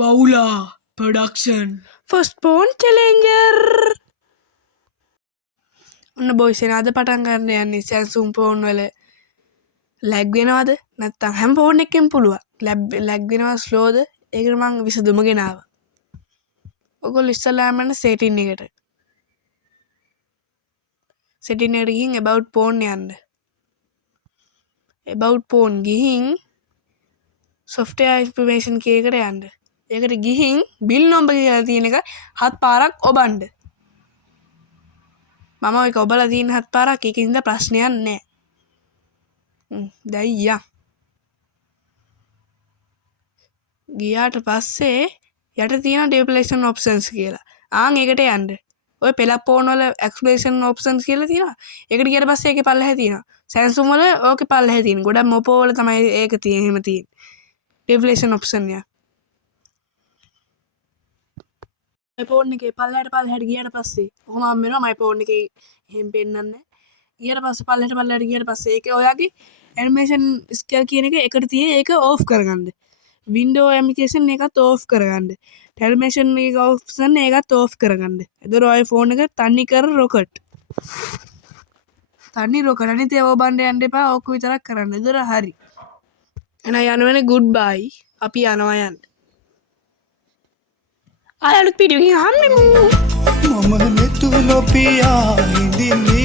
වවුලා production first porn චලෙන්ජර් ඔන්න බොයිසෙන අද පටන් ගන්න යන්නේ සැම්සුන් ෆෝන් වල ලැග් වෙනවද නැත්තම් හැම ෆෝන් එකකින් පුළුවන් ලැග් වෙනවා ස්ලෝද ඒකට මම විසඳුම ගෙනාවා. ඔයගොල්ලෝ ඉස්සල්ලාම යන්න සෙටින් එකට. සෙටින් එකට ගිහින් about phone යන්න. about phone ගිහින් software information කීයකට යන්න. ඒකට ගිහින් bill number කියලා තියෙන එක 7 පාරක් ඔබන්න. මම ඒක ඔබලා තියෙන 7 පාරක් ඒකින්ද ප්‍රශ්නයක් නැහැ. දැන් යා. ගියාට පස්සේ යට තියෙන ඩිස්ප්ලේෂන් ඔප්ෂන්ස් කියලා. ආන් ඒකට යන්න. ඔය පෙළක් ෆෝන් වල එක්ස්ප්ලේෂන් ඔප්ෂන්ස් කියලා තියෙනවා. ඒකට ගියට පස්සේ ඒකේ පල්ලෙහා තියෙනවා. Samsung වල ඕකේ පල්ලෙහා තියෙනවා. ගොඩක් මොපෝ වල තමයි ඒක තියෙන්නේ. එහෙම තියෙන්නේ. ඩිස්ප්ලේෂන් ඔප්ෂන් යා. my phone එකේ පල්ලෙහාට ගියාට පස්සේ කොහොම හම් වෙනවා my phone එකේ එහෙම පෙන්නන්නේ. ඊට පස්සේ පල්ලෙහාට ගියාට පස්සේ ඒකේ ඔයාගේ animation scale කියන එක එකට තියෙන ඒක off කරගන්න. window application එකත් off කරගන්න. animation එක option එකත් off කරගන්න. එතකොට ඔය phone එක තනි කර rocket. තනි rocket අනිත් ඒවා බණ්ඩ යන්න එපා. ඕක විතරක් කරන්න. එතකොට හරි. එහෙනම් යනවනේ goodbye. අපි යනවා යන්න. අලුත් වීඩියෝ එකකින් හම්බෙමු. මම නෙතු නොපියා හිඳින්නේ